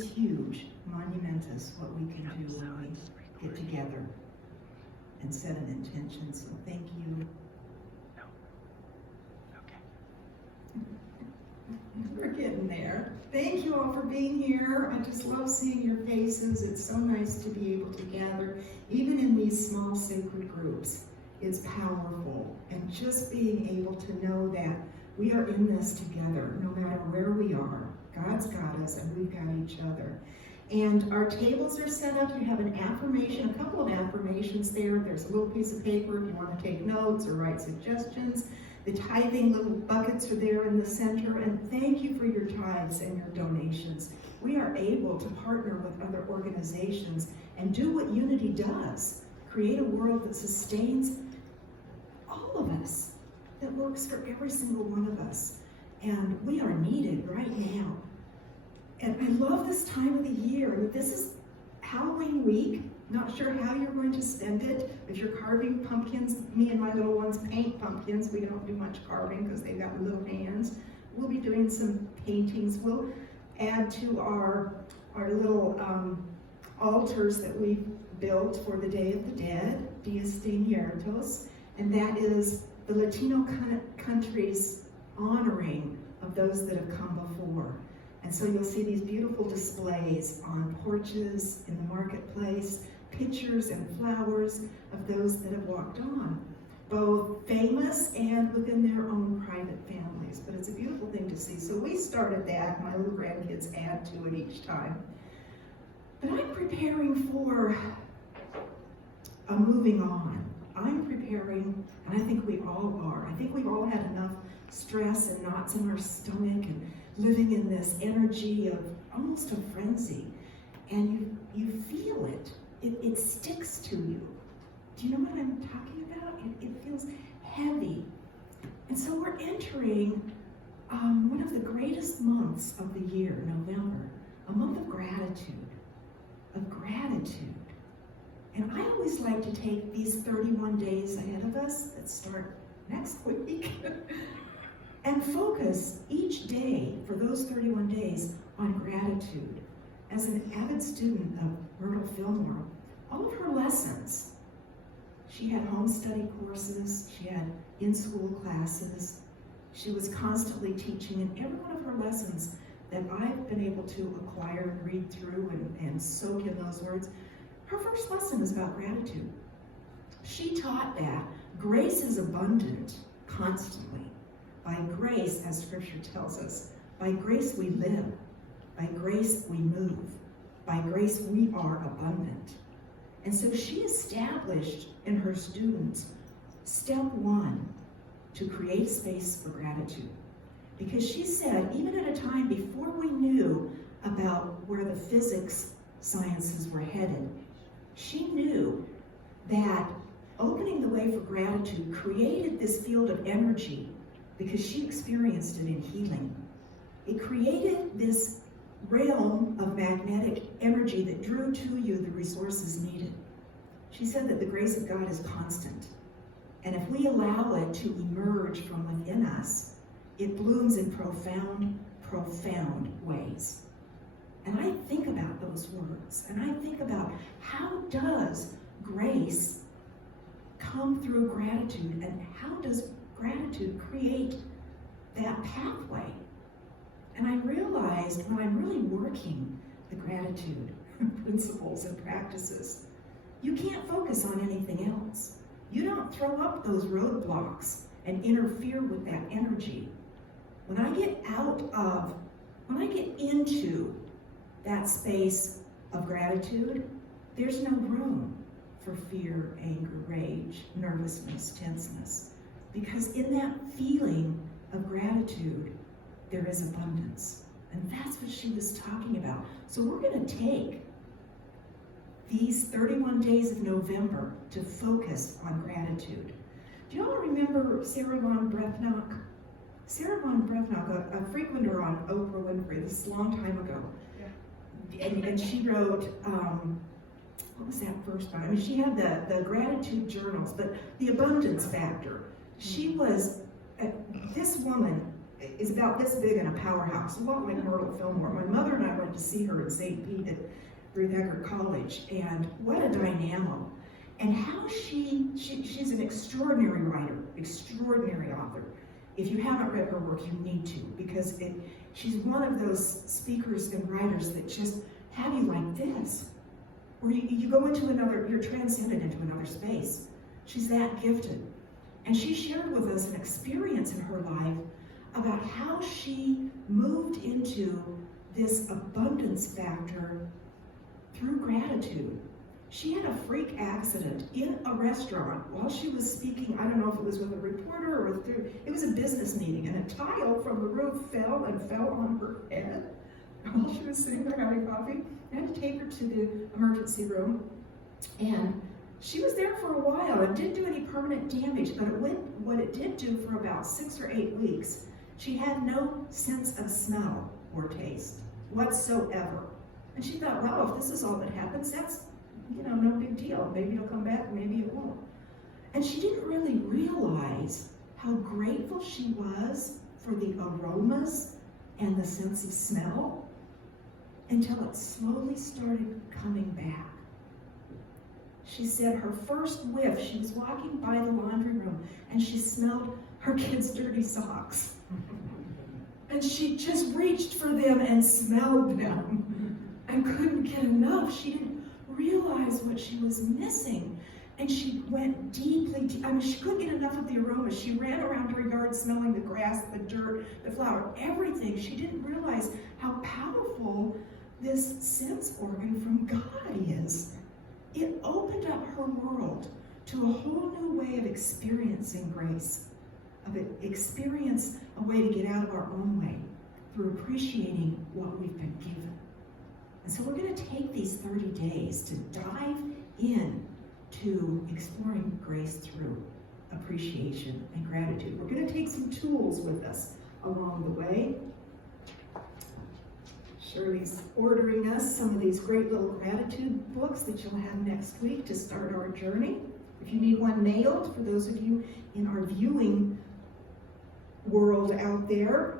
is huge, monumentous, what we can do when we get together and set an intention. So thank you. We're getting there. Thank you all for being here. I just love seeing your faces. It's so nice to be able to gather, even in these small sacred groups. It's powerful. And just being able to know that we are in this together, no matter where we are. God's got us and we've got each other. And our tables are set up. You have an affirmation, a couple of affirmations there. There's a little piece of paper if you want to take notes or write suggestions. The tithing little buckets are there in the center, and thank you for your tithes and your donations. We are able to partner with other organizations and do what Unity does, create a world that sustains all of us, that works for every single one of us. And we are needed right now. And I love this time of the year. This is Halloween week. Not sure how you're going to spend it. If you're carving pumpkins, me and my little ones paint pumpkins. We don't do much carving because they've got little hands. We'll be doing some paintings. We'll add to our little altars that we've built for the Day of the Dead, Dias de Muertos, and that is the Latino countries honoring of those that have come before. And so you'll see these beautiful displays on porches, in the marketplace, pictures and flowers of those that have walked on, both famous and within their own private families. But it's a beautiful thing to see. So we started that. My little grandkids add to it each time. But I'm preparing for a moving on. I'm preparing, and I think we all are. I think we've all had enough stress and knots in our stomach and living in this energy of almost a frenzy. And you feel it. It sticks to you. Do you know what I'm talking about? It feels heavy. And so we're entering one of the greatest months of the year, November, a month of gratitude. And I always like to take these 31 days ahead of us that start next week and focus each day for those 31 days on gratitude. As an avid student of Myrtle Fillmore, all of her lessons, she had home study courses, she had in-school classes, she was constantly teaching, and every one of her lessons that I've been able to acquire and read through and soak in those words, her first lesson is about gratitude. She taught that grace is abundant constantly. By grace, as Scripture tells us, by grace we live, by grace we move, by grace we are abundant. And so she established in her students step one, to create space for gratitude. Because she said, even at a time before we knew about where the physics sciences were headed, she knew that opening the way for gratitude created this field of energy because she experienced it in healing. It created this realm of magnetic energy that drew to you the resources needed. She said that the grace of God is constant. And if we allow it to emerge from within us, it blooms in profound, profound ways. And I think about those words, and I think about how does grace come through gratitude, and how does gratitude create that pathway? And I realized when I'm really working the gratitude principles and practices, you can't focus on anything else. You don't throw up those roadblocks and interfere with that energy. When I get into that space of gratitude, there's no room for fear, anger, rage, nervousness, tenseness. Because in that feeling of gratitude, there is abundance. And that's what she was talking about. So we're going to take these 31 days of November to focus on gratitude. Do you all remember Sarah Von Brethnock? Sarah Von Brethnock, a frequenter on Oprah Winfrey, this is a long time ago. Yeah. And she wrote, what was that first one? I mean, she had the gratitude journals, but the abundance factor. She was, this woman is about this big and a powerhouse, a lot like Myrtle Fillmore. My mother and I went to see her at St. Pete at Ruth Eckerd College, and what a dynamo. And how she's an extraordinary writer, extraordinary author. If you haven't read her work, you need to, because she's one of those speakers and writers that just have you like this, where you go into another, you're transcended into another space. She's that gifted. And she shared with us an experience in her life about how she moved into this abundance factor through gratitude. She had a freak accident in a restaurant while she was speaking. I don't know if it was with a reporter or it was a business meeting, and a tile from the roof fell on her head while she was sitting there having coffee. I had to take her to the emergency room, and she was there for a while. It didn't do any permanent damage, but what it did do for about 6 or 8 weeks, she had no sense of smell or taste whatsoever. And she thought, well, if this is all that happens, that's, no big deal. Maybe it'll come back, maybe it won't. And she didn't really realize how grateful she was for the aromas and the sense of smell until it slowly started coming back. She said her first whiff, she was walking by the laundry room and she smelled her kids' dirty socks. And she just reached for them and smelled them and couldn't get enough. She didn't realize what she was missing. And she went deeply, she couldn't get enough of the aroma. She ran around her yard smelling the grass, the dirt, the flower, everything. She didn't realize how powerful this sense organ from God is. It opened up her world to a whole new way of experiencing grace, experience a way to get out of our own way through appreciating what we've been given. And so we're going to take these 30 days to dive in to exploring grace through appreciation and gratitude. We're going to take some tools with us along the way. Shirley's ordering us some of these great little gratitude books that you'll have next week to start our journey. If you need one mailed, for those of you in our viewing world out there,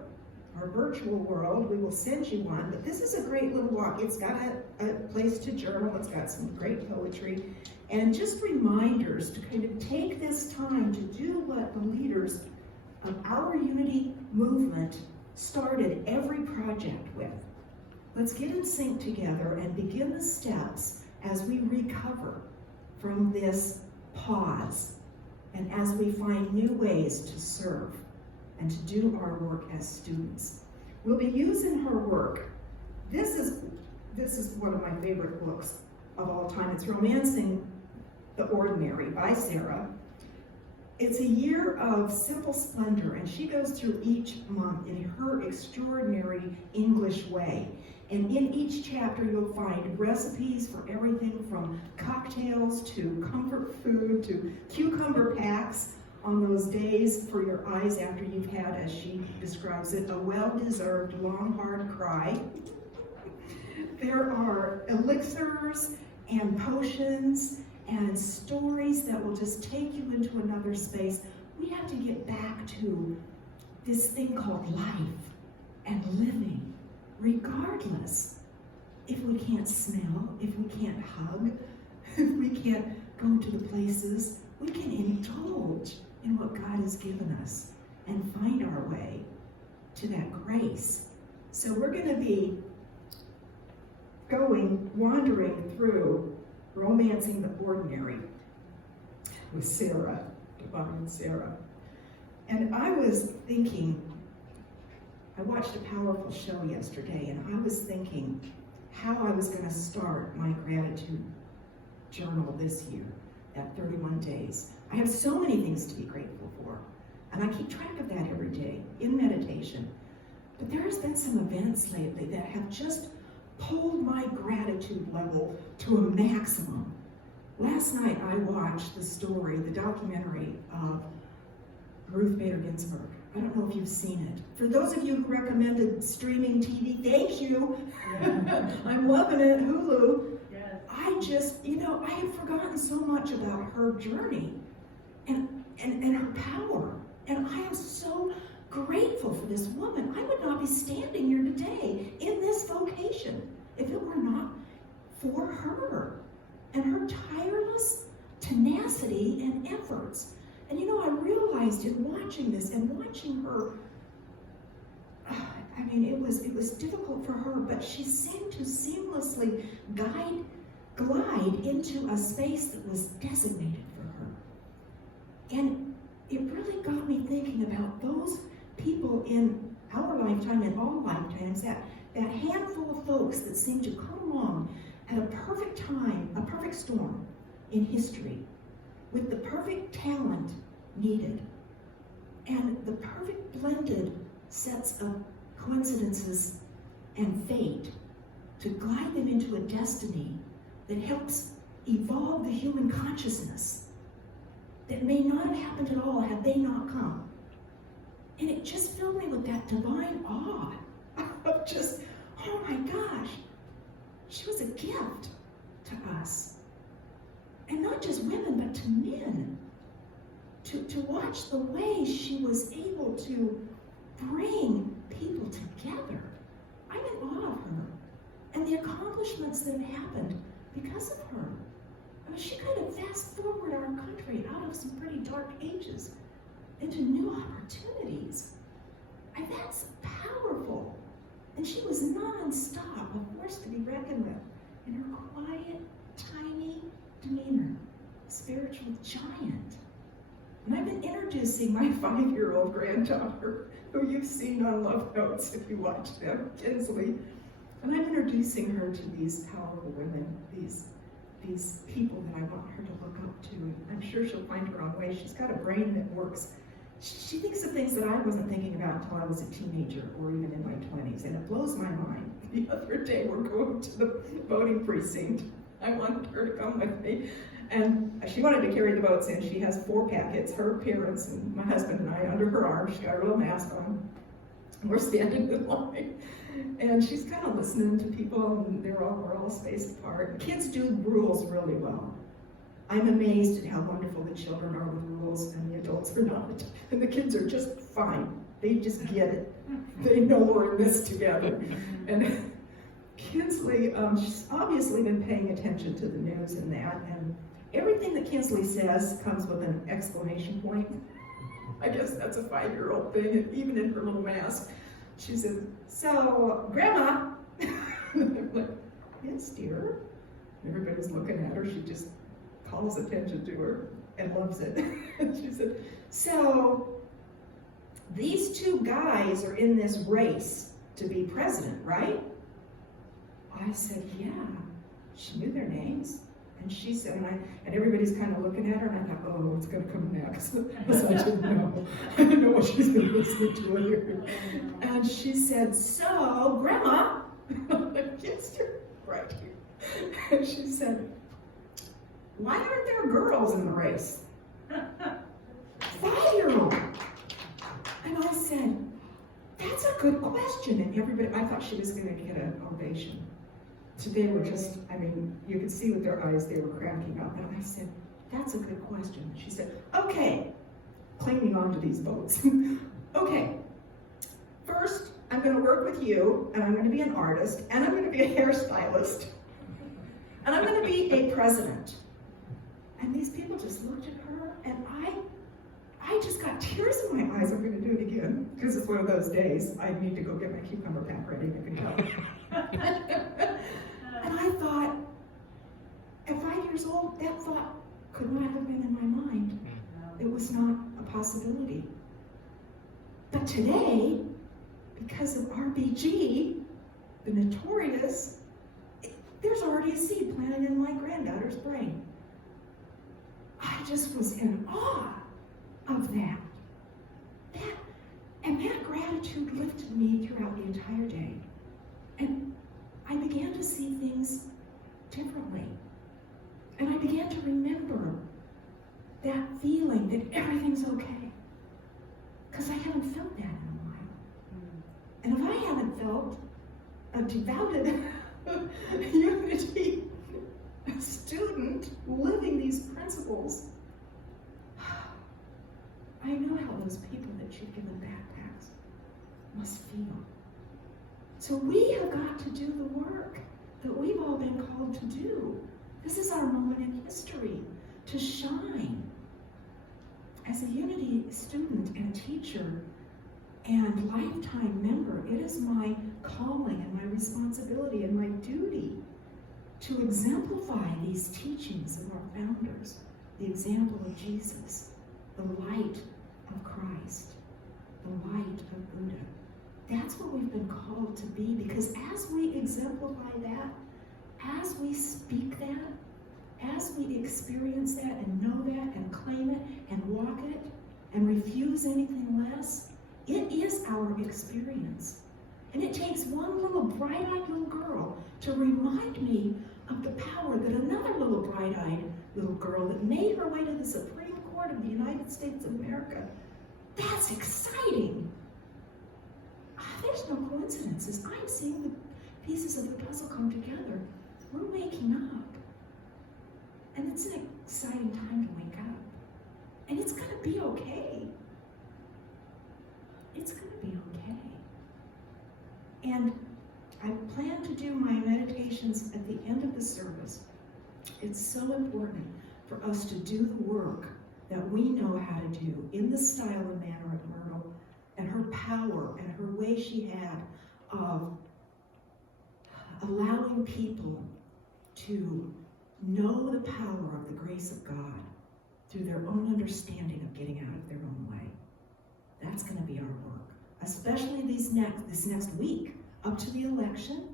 our virtual world, we will send you one. But this is a great little walk. It's got a place to journal. It's got some great poetry. And just reminders to kind of take this time to do what the leaders of our Unity movement started every project with. Let's get in sync together and begin the steps as we recover from this pause and as we find new ways to serve and to do our work as students. We'll be using her work. This is one of my favorite books of all time. It's Romancing the Ordinary by Sarah. It's a year of simple splendor, and she goes through each month in her extraordinary English way. And in each chapter, you'll find recipes for everything from cocktails to comfort food to cucumber packs on those days for your eyes after you've had, as she describes it, a well-deserved long, hard cry. There are elixirs and potions and stories that will just take you into another space. We have to get back to this thing called life and living. Regardless, if we can't smell, if we can't hug, if we can't go to the places, we can indulge in what God has given us and find our way to that grace. So we're going to be wandering through Romancing the Ordinary with Sarah, Divine Sarah. And I was thinking, I watched a powerful show yesterday, and I was thinking how I was going to start my gratitude journal this year at 31 days. I have so many things to be grateful for, and I keep track of that every day in meditation. But there has been some events lately that have just pulled my gratitude level to a maximum. Last night I watched the documentary of Ruth Bader Ginsburg. I don't know if you've seen it. For those of you who recommended streaming TV, thank you. I'm loving it, Hulu. Yes. I had forgotten so much about her journey and her power. And I am so grateful for this woman. I would not be standing here today in this vocation if it were not for her and her tireless tenacity and efforts. And I realized in watching this and watching her, it was difficult for her, but she seemed to seamlessly glide into a space that was designated for her. And it really got me thinking about those people in our lifetime, in all lifetimes, that handful of folks that seem to come along at a perfect time, a perfect storm in history, with the perfect talent needed, and the perfect blended sets of coincidences and fate to glide them into a destiny that helps evolve the human consciousness that may not have happened at all had they not come. And it just filled me with that divine awe of just, oh my gosh, she was a gift to us. And not just women, but to men. To watch the way she was able to bring people together. I'm in awe of her. And the accomplishments that have happened because of her. She kind of fast forward our country out of some pretty dark ages into new opportunities. And that's powerful. And she was non-stop, a force to be reckoned with in her quiet, tiny demeanor, spiritual giant. And I've been introducing my 5-year-old granddaughter, who you've seen on Love Notes if you watch them, Kinsley. And I'm introducing her to these powerful women, these people that I want her to look up to. And I'm sure she'll find her own way. She's got a brain that works. She thinks of things that I wasn't thinking about until I was a teenager or even in my 20s, and it blows my mind. The other day we're going to the voting precinct. I wanted her to come with me, and she wanted to carry the votes in. She has 4 packets, her parents and my husband and I under her arm. She's got her little mask on. We're standing in line, and she's kind of listening to people, and we're all spaced apart. Kids do rules really well. I'm amazed at how wonderful the children are with rules and the adults are not. And the kids are just fine. They just get it. They know we're in this together. And Kinsley, she's obviously been paying attention to the news and that, and everything that Kinsley says comes with an exclamation point. I guess that's a 5-year-old thing, and even in her little mask. She said, "So, Grandma," I'm like, "Yes, dear." Everybody's looking at her. She just calls attention to her and loves it. She said, "So, these 2 guys are in this race to be president, right?" I said, "Yeah." She knew their names. And she said, and everybody's kind of looking at her, and I thought, oh, what's going to come next? Because I didn't know. I didn't know what she's been listening to here. And she said, "So, Grandma," yes, you're right here. And she said, "Why aren't there girls in the race?" 5-year-old. And I said, "That's a good question." And everybody, I thought she was going to get an ovation. So they were just, you could see with their eyes, they were cracking up. And I said, "That's a good question." She said, "Okay," clinging on to these votes. "Okay, first, I'm going to work with you, and I'm going to be an artist, and I'm going to be a hairstylist, and I'm going to be a president." And these people just looked at her, and I just got tears in my eyes. I'm going to do it again, because it's one of those days. I need to go get my cucumber pack ready, you can tell. And I thought, at 5 years old, that thought could not have been in my mind. It was not a possibility. But today, because of RBG, the notorious, there's already a seed planted in my granddaughter's brain. I just was in awe of that. And that gratitude lifted me throughout the entire day. And I began to see things differently. And I began to remember that feeling that everything's okay. Because I haven't felt that in a while. And if I haven't felt a devoted unity student living these principles, I know how those people that that you've given backpacks must feel. So we have got to do the work that we've all been called to do. This is our moment in history to shine. As a Unity student and teacher and lifetime member, it is my calling and my responsibility and my duty to exemplify these teachings of our founders, the example of Jesus, the light of Christ, the light of Buddha. That's what we've been called to be, because as we exemplify that, as we speak that, as we experience that and know that and claim it and walk it and refuse anything less, it is our experience. And it takes one little bright-eyed little girl to remind me of the power that another little bright-eyed little girl that made her way to the Supreme Court of the United States of America. That's exciting. There's no coincidences. I'm seeing the pieces of the puzzle come together. We're waking up. And it's an exciting time to wake up. And it's going to be okay. It's going to be okay. And I plan to do my meditations at the end of the service. It's so important for us to do the work that we know how to do in the style and manner of Myrtle, and her power and her way she had of allowing people to know the power of the grace of God through their own understanding of getting out of their own way. That's going to be our work, especially this next week up to the election.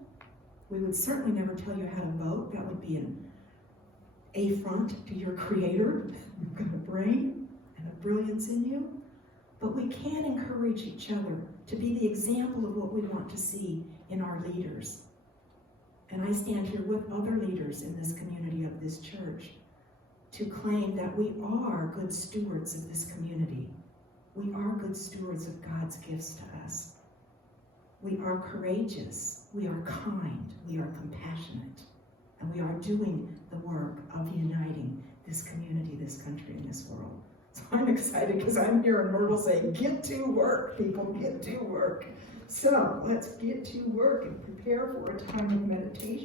We would certainly never tell you how to vote. That would be an affront to your Creator. You've got a brain and a brilliance in you. But we can encourage each other to be the example of what we want to see in our leaders. And I stand here with other leaders in this community of this church to claim that we are good stewards of this community. We are good stewards of God's gifts to us. We are courageous, we are kind, we are compassionate, and we are doing the work of uniting this community, this country, and this world. So I'm excited because I'm hearing Myrtle say, get to work, people, get to work. So let's get to work and prepare for a time of meditation.